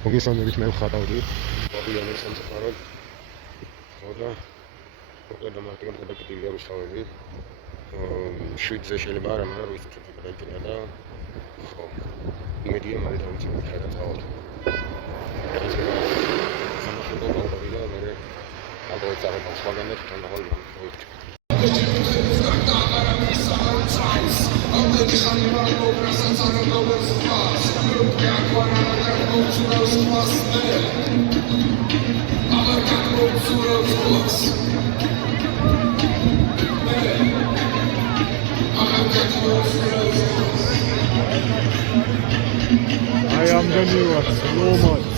მოგესალმებით, მე ვხატავდი ბაბილონის სამწუხაროდ. ხო და მოკლედ მარტივად გადაკეტილია რუსთავები. 7-ზე შეიძლება არა, მაგრამ რუსთავები გადაიკეტა და ხო. იმედია მალე დავიცავთ გადაწყვეტ. სამშობლო ბავშვი და მე ალბათ წავედი სხვაგან და თან აღარ მოვიწყე. I am the new one, Roman.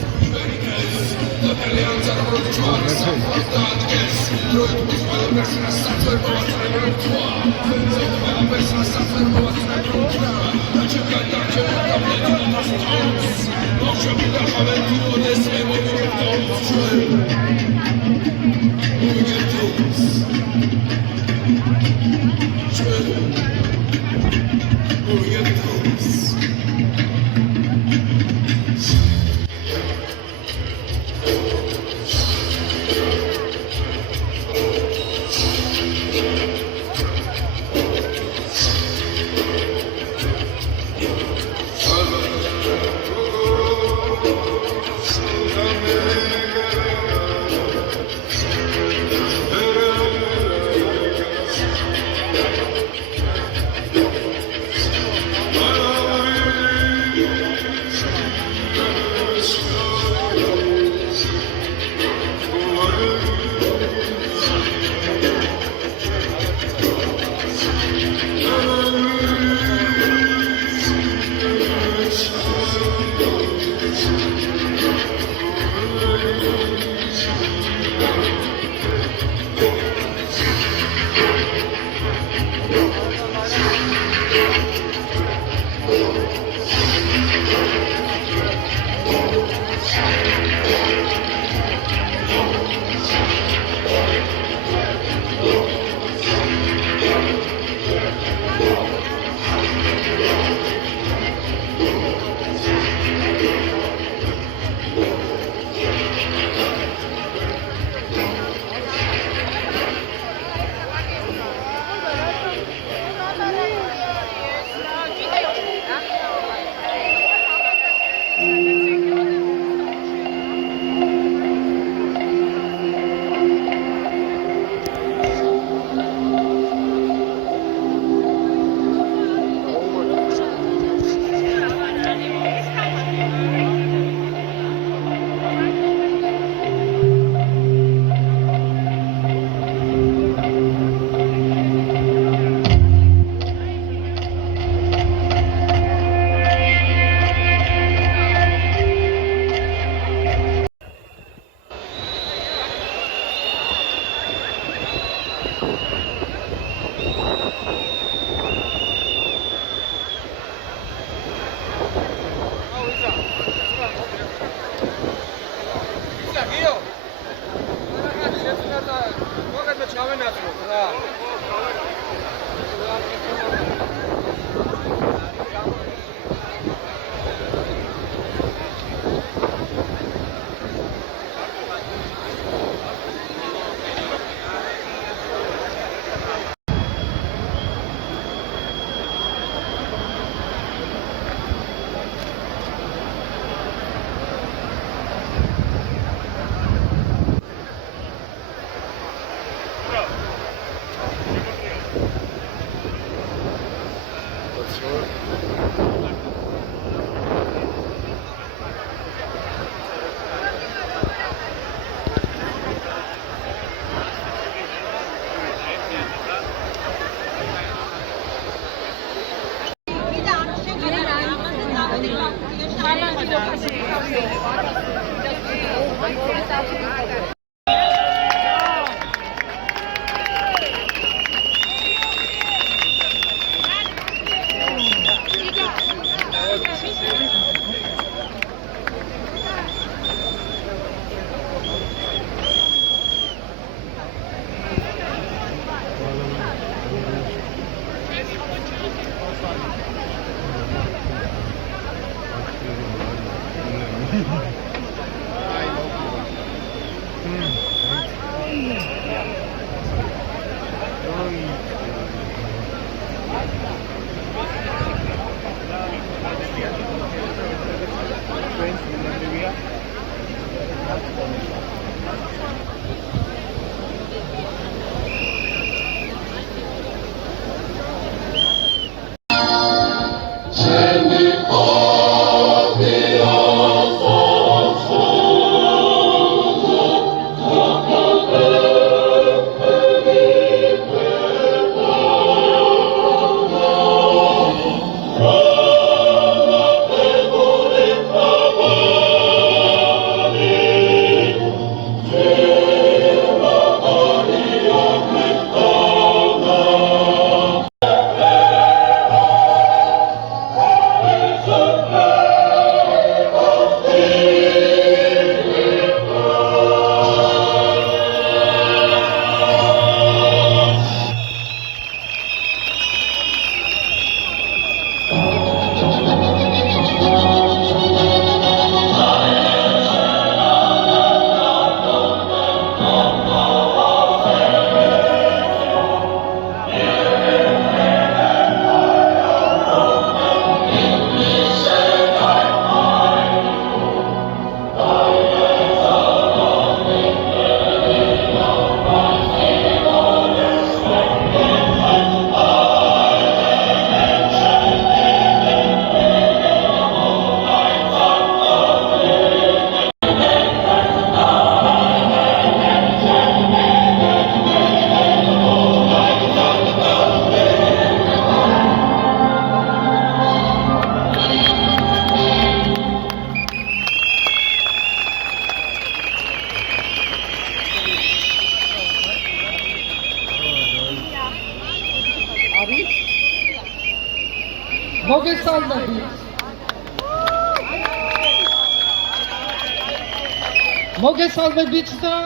მოგესალმებით და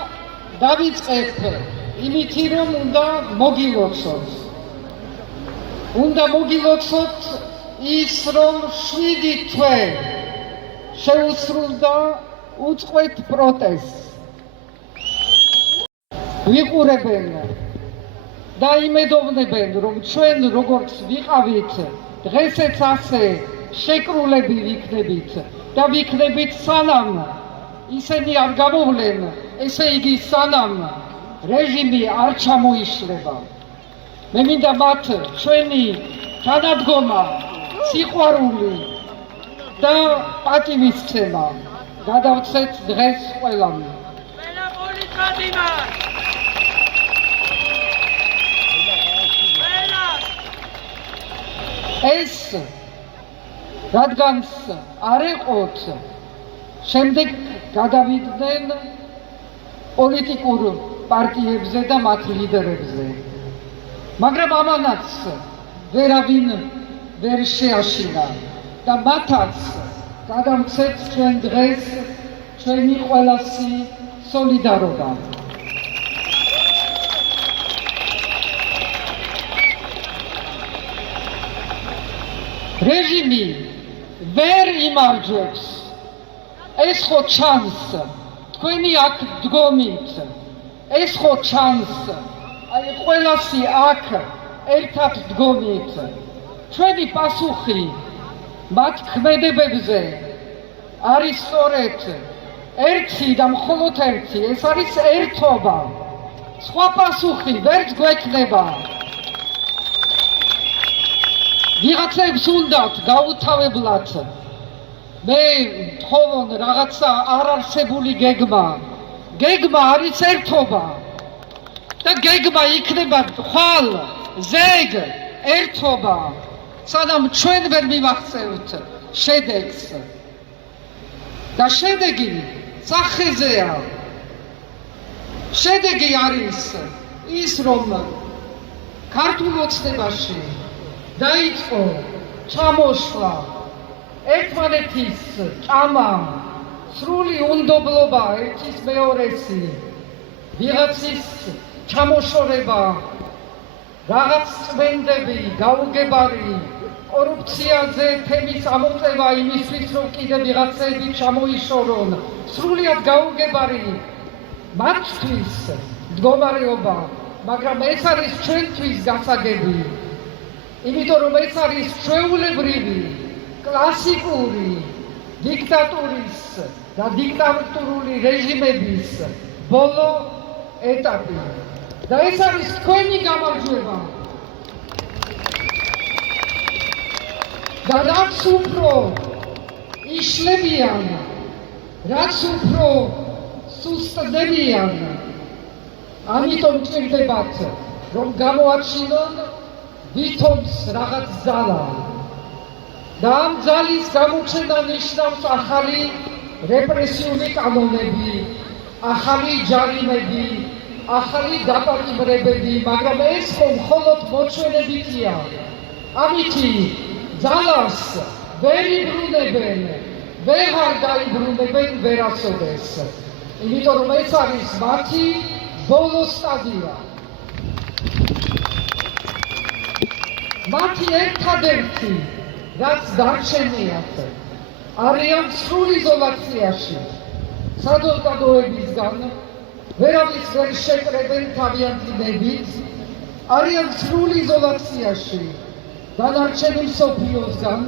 დავიწყებთ იმითი რომ უნდა მოგილოცოთ. უნდა მოგილოცოთ ის რომ 7 თვე შეუსრულდა უწყვეტ პროტესტს. ვიყურებენ და იმედოვნებენ რომ ჩვენ როგორც ვიყავით დღესაც ასე შეკრულები ვიქნებით და ვიქნებით სანამ ისინი არ გამოვლენ, ესე იგი სანამ რეჟიმი არ ჩამოიშლება. მე მინდა მათ ჩვენი თანადგომა, სიყვარული და პატივისცემა გადავცეთ დღეს ყველამ. ეს რადგანაც არ ეყოთ შემდეგ გადავიდნენ პოლიტიკურ პარტიებზე და მათ ლიდერებზე. მაგრამ ამანაც ვერავინ ვერ შეაშინა და მათაც გადავცეთ ჩვენ დღეს ჩვენი ყველასი სოლიდარობა. რეჟიმი ვერ იმარჯვებს. ეს ხო ჩანს თქვენი აქ დგომით, ეს ხო ჩანს აი ყველასი აქ ერთად დგომით. ჩვენი პასუხი მათ ქმედებებზე არის სწორედ ერთი და მხოლოდ ერთი, ეს არის ერთობა. სხვა პასუხი ვერც გვექნება. ვიღაცებს უნდათ გაუთავებლად მე თხოვონ რაღაცა არარსებული გეგმა. გეგმა არის ერთობა და გეგმა იქნება ხვალ ზეგ ერთობა, სანამ ჩვენ ვერ მივახცევთ შედეგს. და შედეგი სახეზეა. შედეგი არის ის რომ ქართულ ოცნებაში დაიწყო ჩამოშლა, ერთმანეთის ჭამა, სრული უნდობლობა ერთის მეორესი, ვიღაცის ჩამოშორება, რაღაც წმენდები, გაუგებარი, კორუფციაზე თემის ამოწევა იმისთვის, რომ კიდე ვიღაცები ჩამოიშორონ, სრულიად გაუგებარი მათთვის მდგომარეობა, მაგრამ ეს არის ჩვენთვის გასაგები, იმიტომ რომ ეს არის ჩვეულებრივი, კლასიკური, დიქტატურის და დიქტატურული რეჟიმების ბოლო ეტაპი. და ეს არის თქვენი გამარჯვება. და რაც უფრო იშლებიან, რაც უფრო სუსტდებიან, ამიტომ ჭირდებათ, რომ გამოაჩინონ ვითომს რაღაც ძალა. და ამ ძალის გამოჩენა ნიშნავს ახალი რეპრესიული კანონები, ახალი ჯარიმები, ახალი დაპატიმრებები, მაგრამ ეს მხოლოდ მოჩვენებითია. ამითი ძალას ვერ იბრუნებენ, ვეღარ დაიბრუნებენ ვერასოდეს. იმიტომ რომ ეს არის მათი ბოლო სტადია. მათი ერთადერთი რაც დარჩენიათ, არიან სრულ იზოლაციაში, სადოლტადოებისგან, ვერავის ვერ შეკრებენ თავიანთი ნებით, არიან სრულ იზოლაციაში, დანარჩენი მსოფლიოსგან,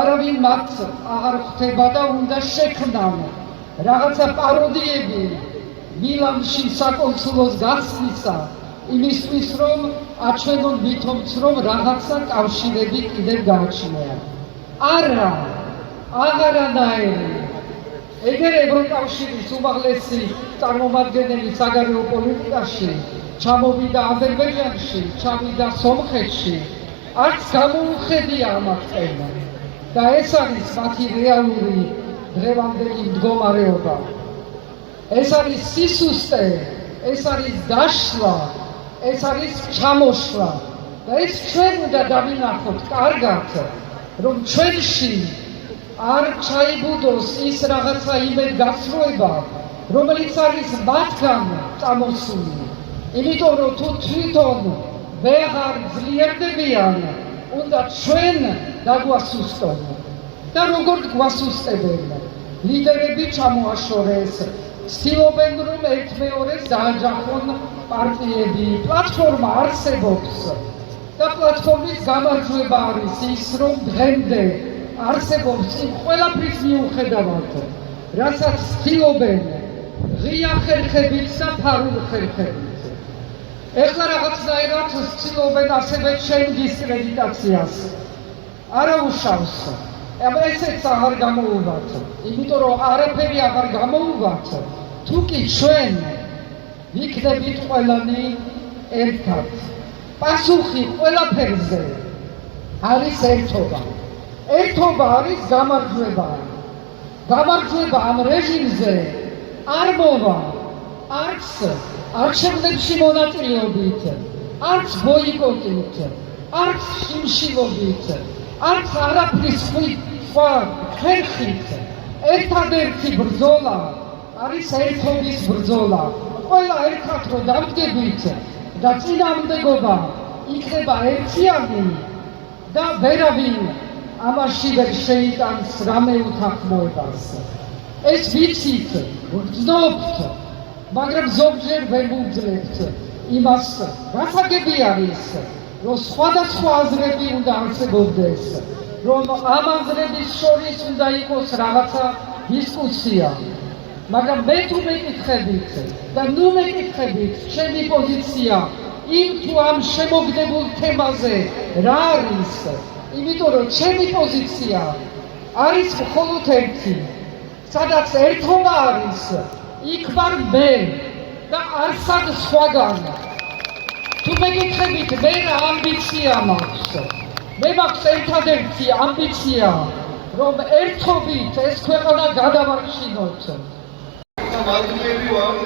არავინ მათ აღარ ხვდება და უნდა შექმნან რაღაცა პაროდიები მილანში საკონსულოს გახსნისა, იმისთვის რომ აჩვენონ ვითომს რომ რაღაცა კავშირები კიდევ გააჩნიათ. არა, აღარანაირი. ეგერ ევროკავშირის უმაღლესი წარმომადგენელი საგარეო პოლიტიკაში ჩამოვიდა აზერბაიჯანში, ჩამოვიდა სომხეთში, არც გამოუხედია ამათგან. და ეს არის მათი რეალური დღევანდელი მდგომარეობა. ეს არის სისუსტე, ეს არის დაშლა, ეს არის ჩამოშლა. და ეს ჩვენ უნდა დავინახოთ კარგად, რომ ჩვენში არ ჩაიბუდოს ის რაღაცა იმედგაცრუება, რომელიც არის მათგან წამოსული. იმიტომ რომ თუ თვითონ ვეღარ ძლიერდებიან, უნდა ჩვენ დაგვასუსტონ. და როგორ გვასუსტებენ? ლიდერები ჩამოაშორეს, ცდილობენ რომ ერთმეორეს დააჯახონ პარტიები, პლატფორმა არსებობს. და პლატფორმის გამარჯვება არის ის, რომ დღემდე არსებობს იმ ყველაფრის მიუხედავად, რასაც ცდილობენ ღია ხერხებით და ფარულ ხერხებით. ეხლა რაღაცნაირად ცდილობენ ასევე ჩემ დისკრედიტაციას. არა უშავს. ესეც აღარ გამოუვათ. იმიტომ რომ არაფერი აღარ გამოუვათ, თუ კი ჩვენ ვიქნებით ყველანი ერთად. პასუხი ყველაფერზე არის ერთობა. ერთობა არის გამარჯვება. გამარჯვება ამ რეჟიმზე არ მოვა არც არჩევნებში მონაწილეობით, არც ბოიკოტით, არც შიმშილობით, არც არაფრის ხერხით. ერთადერთი ბრძოლა არის ერთობის ბრძოლა. ყველა ერთად რო დავდგებით და წინააღმდეგობა იქნება ერთიანი და ვერავინ ამაში ვერ შეიტანს რამე უთანხმოებას. ეს ვიცით, ვგრძნობთ, მაგრამ ზოგჯერ ვერ ვუძლებთ იმას, გასაგები არის, რომ სხვადასხვა აზრები უნდა არსებობდეს, რომ ამ აზრების შორის უნდა იყოს რაღაცა დისკუსია. მაგრამ მე თუ მეკითხებით და ნუ მეკითხებით ჩემი პოზიცია იმ თუ ამ შემოგდებულ თემაზე რა არის, იმიტომ რომ ჩემი პოზიცია არის მხოლოდ ერთი, სადაც ერთობა არის, იქ ვარ მე და არსად სხვაგან. თუ მეკითხებით მე რა ამბიცია მაქვს, მე მაქვს ერთადერთი ამბიცია, რომ ერთობით ეს ქვეყანა გადავარჩინოთ. მადლობელი ვარ,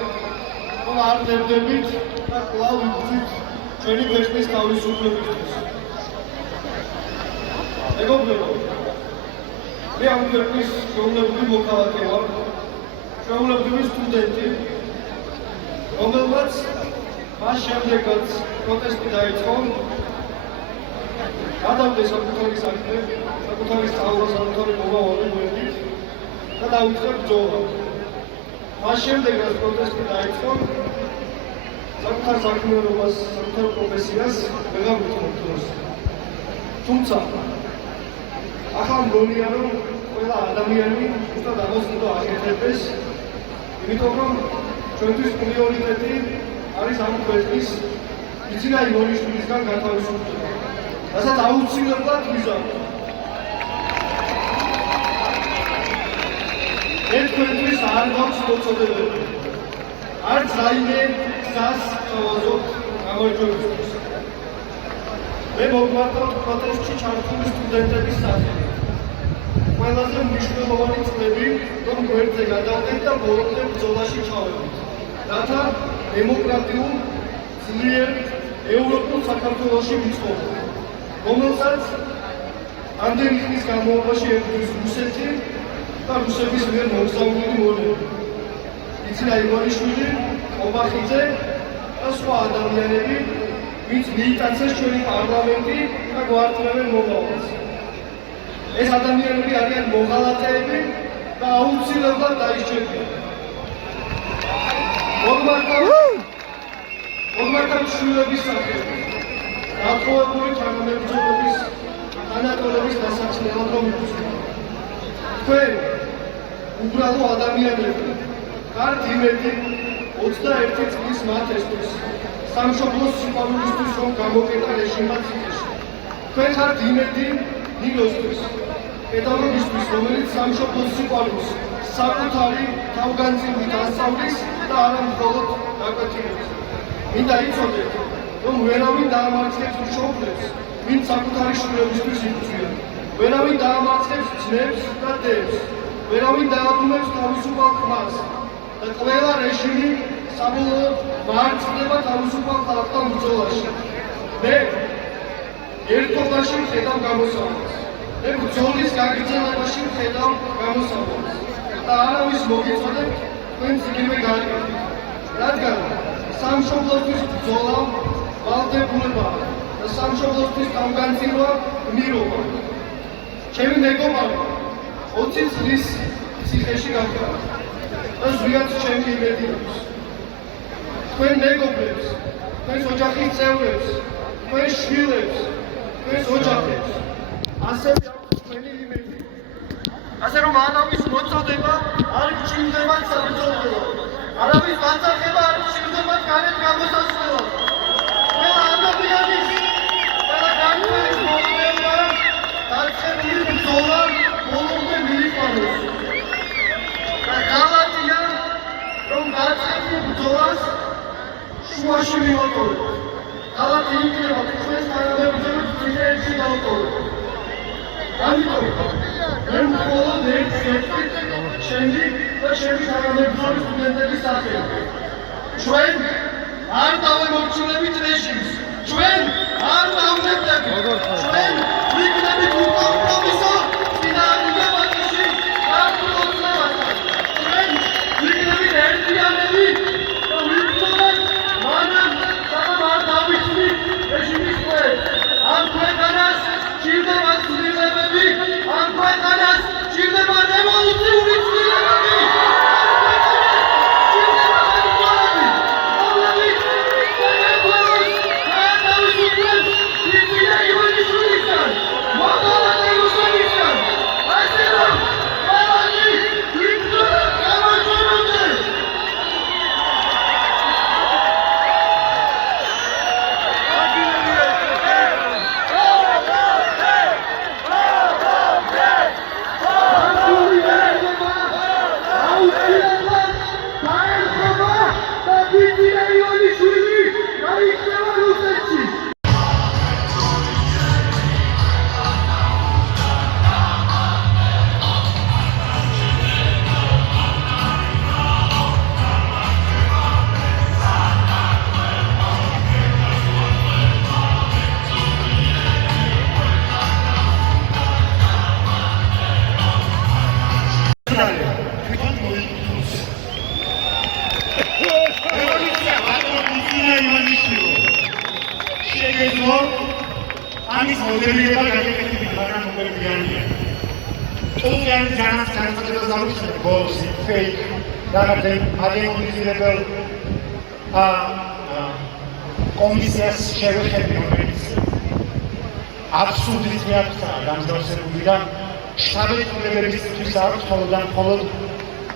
რომ არ დებდებით და კვლავ ვიძით ჩვენი ქვეყნის თავისუფლებისთვის. მეგობრებო, მე ამ ქვეყნის ჩვეულებრივი მოქალაქე ვარ, ჩვეულებრივი სტუდენტი, რომელმაც მას შემდეგაც პროტესტი დაიწყო, გადავდეს საკუთარი საქმე, საკუთარი სწავლა, საკუთარი მომავალი მოედით და დაუწყო ბრძოლა. მას შემდეგ რაც პროტესტი დაიწყო, საკუთარ საქმიანობას, საკუთარ პროფესიას ვეღარ ვუთმობ დროს. თუმცა ახლა მგონია, რომ ყველა ადამიანი უბრალოდ ამას უნდა აკეთებდეს, იმიტომ რომ ჩვენთვის პრიორიტეტი არის ამ ქვეყნის იცი რა იონიშვილისგან გათავისუფლება. რასაც აუცილებლად ვიზამთ. ერთგვართვის არ გვაქვს მოწოდებები. არც რაიმე გზას გავაზობთ გამოიწვევისთვის. მე მოგმართავთ პროტესტში ჩართული სტუდენტების სახელით. ყველაზე მნიშვნელოვანი წლები, რომ გვერდზე გადავდეთ და ბოლომდე ბრძოლაში ჩავედით. რათა დემოკრატიულ, ძლიერ ევროპულ საქართველოში ვიცხოვროთ, რომელსაც ამდენი ხნის განმავლობაში ერთვის რუსეთი და რუსების მიერ მოგზაურული მონები. იცი რა ივანიშვილი, ობახიძე და სხვა ადამიანები, ვინც მიიტანცეს ჩვენი პარლამენტი და გვართმევენ მომავალს. ეს ადამიანები არიან მოღალატეები და აუცილებლად დაისჯებიან. მოგმართავთ შვილების სახელით, გათხოვებული თანამებრძოლების თანატოლების დასაცხნელად რომ იბრძვით. თქვენ უბრალო ადამიანები, გართ იმედი 21 წლის მათესთვის, სამშობლოს სიყვარულისთვის რომ გამოკეტა რეჟიმმა ციხეში. თქვენ ხართ იმედი ნილოსთვის, პედაგოგისთვის, რომელიც სამშობლოს სიყვარულს საკუთარი თავგანწირვით ასწავლის და არა მხოლოდ გაკვეთილებს. მინდა იცოდეთ, რომ ვერავინ დაამარცხებს მშობლებს, ვინც საკუთარი შვილებისთვის იბრძვიან. ვერავინ დაამარცხებს ძმებს და დებს, ვერავინ დაადუმებს თავისუფალ ხმას და ყველა რეჟიმი საბოლოოდ მარცხდება თავისუფალ ხალხთან ბრძოლაში. მე ერთობაში ვხედავ გამოსავალს. მე ბრძოლის გაგრძელებაში ვხედავ გამოსავალს. და არავის მოგეწოდებთ თქვენს იგივე გააკეთეთ. რადგან სამშობლოსთვის ბრძოლა ვალდებულებაა და სამშობლოსთვის თავგანწირვა გმირობა. ჩემი მეგობარი 20 წლის ციხეში გახდა და ზვიად ჩემი იმედი აქვს. თქვენ მეგობრებს, თქვენს ოჯახის წევრებს, თქვენს შვილებს, თქვენს ოჯახებს ასევე აქვს თქვენი იმედი. ასე რომ არავის მოწოდება არ გჭირდება საბრძოლველად. არავის განსახება არ გჭირდება გარეთ გამოსასვლელად. ყველა ადამიანის, ყველა განმეორების მოვლენა დაწყებული ბრძოლა ბოლომდე მიიყვანოს. და ღალატია, რომ დაწყებულ ბრძოლას შუაში მივატოვებთ. ღალატი იქნება თქვენს თანამებრძოლებს ციხეებში დავტოვებთ. ამიტომ მე მხოლოდ ერთ სექტით ჩემი და ჩემი თანამებრძოლი სტუდენტების სახელით. ჩვენ არ დავემორჩილებით რეჟიმს, ჩვენ არ დავდებდებით, ჩვენ ვიქნებით უკომპრომისო წინააღმდეგობაში ქართულ ოცნებასთან. ჩვენ ვიქნებით ერთიანები და ვიბრძოლეთ მანამ, სანამ არ დავისვით რეჟიმის ყველს. ამ ქვეყანას ჭირდება ცვლილებები, ამ ქვეყანას ჭირდება რევოლუციური ცვლილებები. ამის მოდელირება გაკეთებით, მაგრამ მოგებიანია. Tolkien Janus Kanzler Zalusek was fake, that ademonizirebel კომისიას შევეხები, რომელიც აბსურდიზმი აქვს განსხვავებული და შთაბეჭდილებებისთვის აქვს მხოლოდ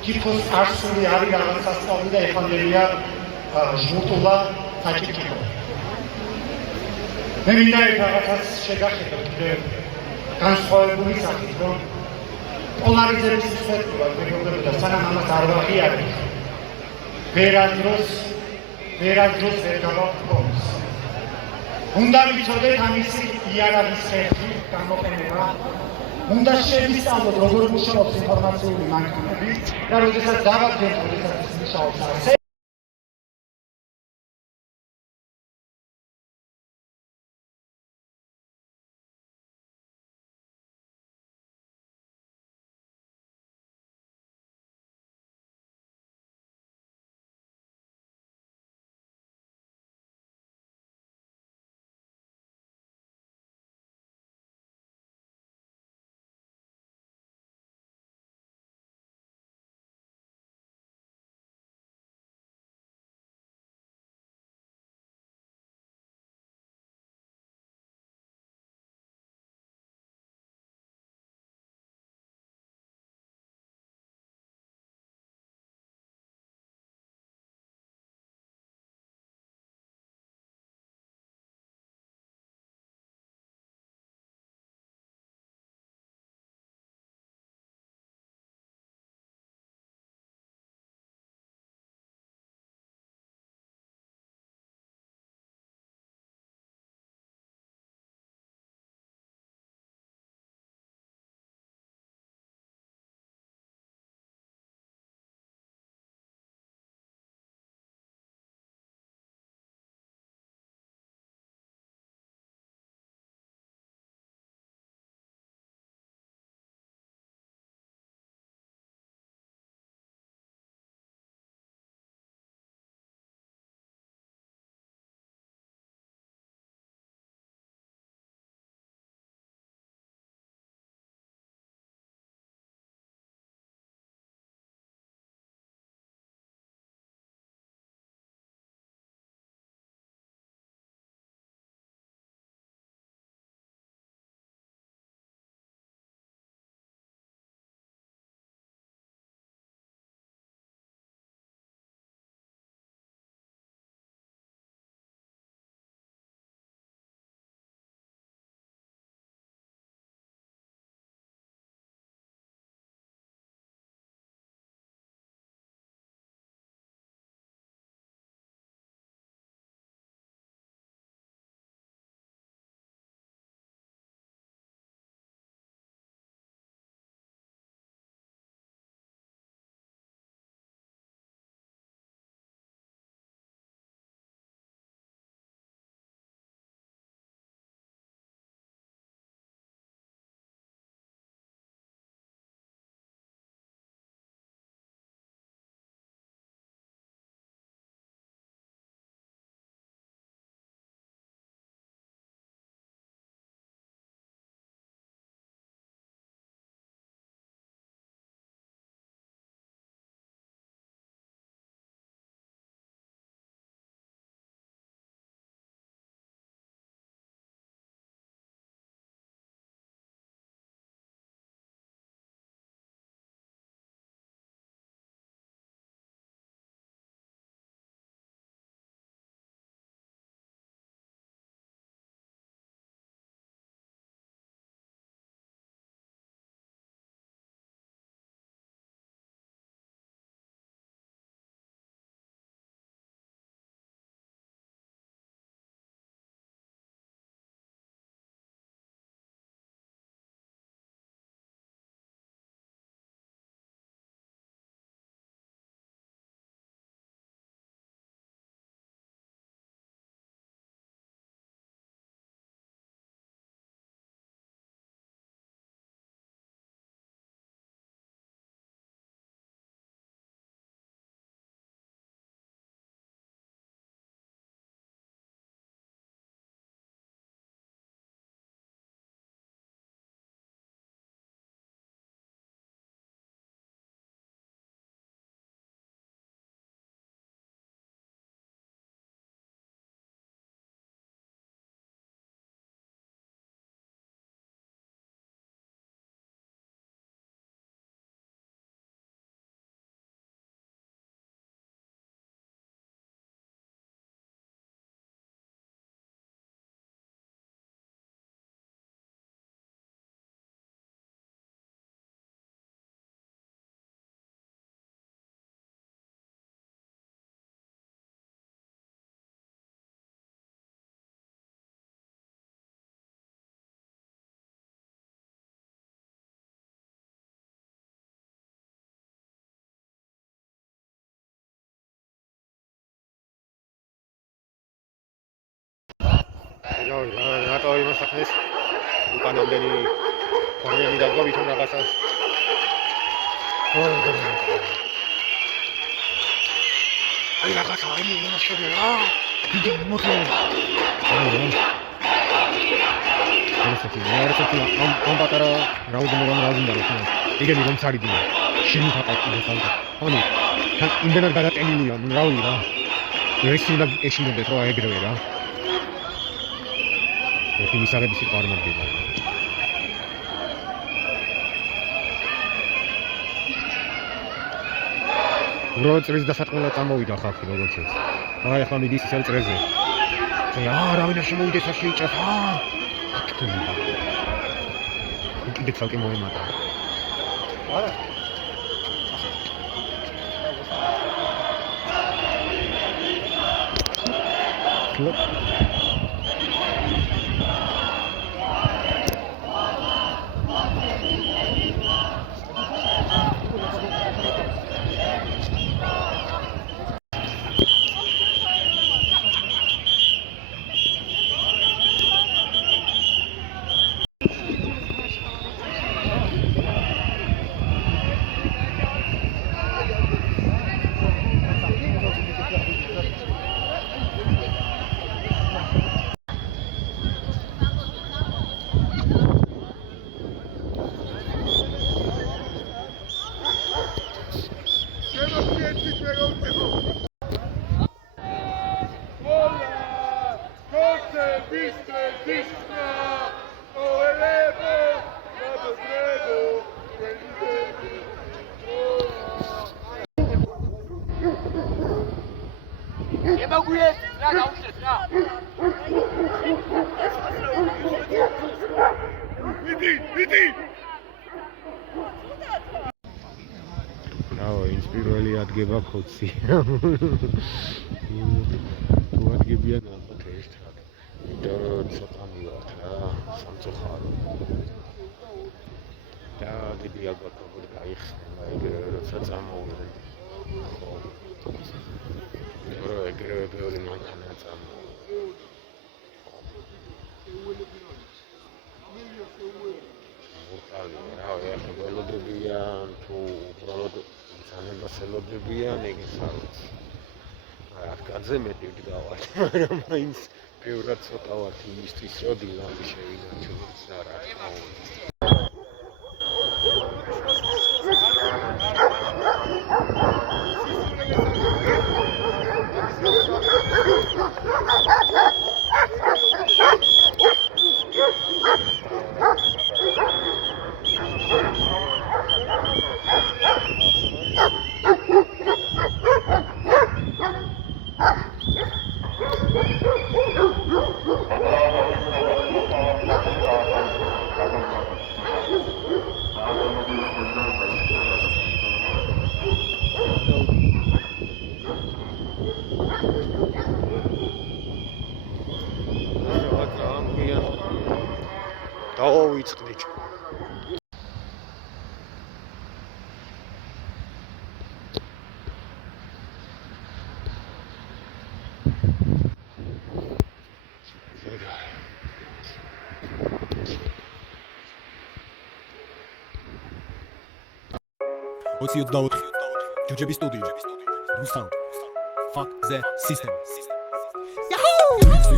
თითქოს არსული არის რაღაც სასწავლი და ეხანდელია ჟმუტულა საჭიროება. მე მინდა რაღაცას შეგახედოთ კიდევ განსხვავებული სახით, რომ პოლარიზების სისტემა მეგობრებო და სანამ ამას არ ვაღიარებ, ვერადროს ვერ გავაქვს. უნდა ვიცოდეთ ამისი იარაღის ხერხი გამოყენება, უნდა შევისწავლოთ როგორ მუშაობს ინფორმაციული მანქანები და როდესაც დავაგდენთ, როდესაც მუშაობს რატო იმას ახსნეს უკან ამდენი ფორმები დაგვა ვითომ რაღაცას აი რაღაცა აი იმას შეგვიძლია რა დიდი მოთხოვნა არასოთი ამ პატარა რაუდმოვან რა იგები რომ წარიდება შენი ფაქტია ხალხი ანუ თან იმდენად გადატენილია რავი რა ეს უნდა ეშინოდეთ რა ეგრევე რა ერთი მისაღების იყო არ მომგება რო წრის დასაწყნელად წამოვიდა ხალხი როგორც ეს აი ახლა მიდის ისევ წრეზე რავინა შემოვიდეს არ შეიჭრას კიდე ხალხი მოემატა არა პირველი ადგება ხოცი თუ ადგებიან ალბათ ერთად იმიტომ რომ ცოტა მივართ რა სამწუხარო და დიდი ალბათ როგორ გაიხსნება ეგრევე როცა წამოვიდნენ ხო რომ ეგრევე ბევრი მანქანა რავი ახლა ველოდებიან თუ უბრალოდ სელოდებიან ეგეც არ ვიცი აქ კაცზე მეტი ვდავარ მაგრამ მაინც ბევრად ცოტა ვართ იმისთვის რომ დილამი შევინარჩუნოთ და რა თქმა უნდა დავივიწყდით ჯუჯები სტუდიო რუსთავ fuck the system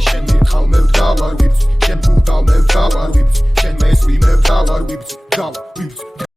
შენ მიხალ მე ვდავარ ვიფს შენ ფუტავ მე ვდავარ ვიფს შენ მესვი მე ვდავარ ვიფს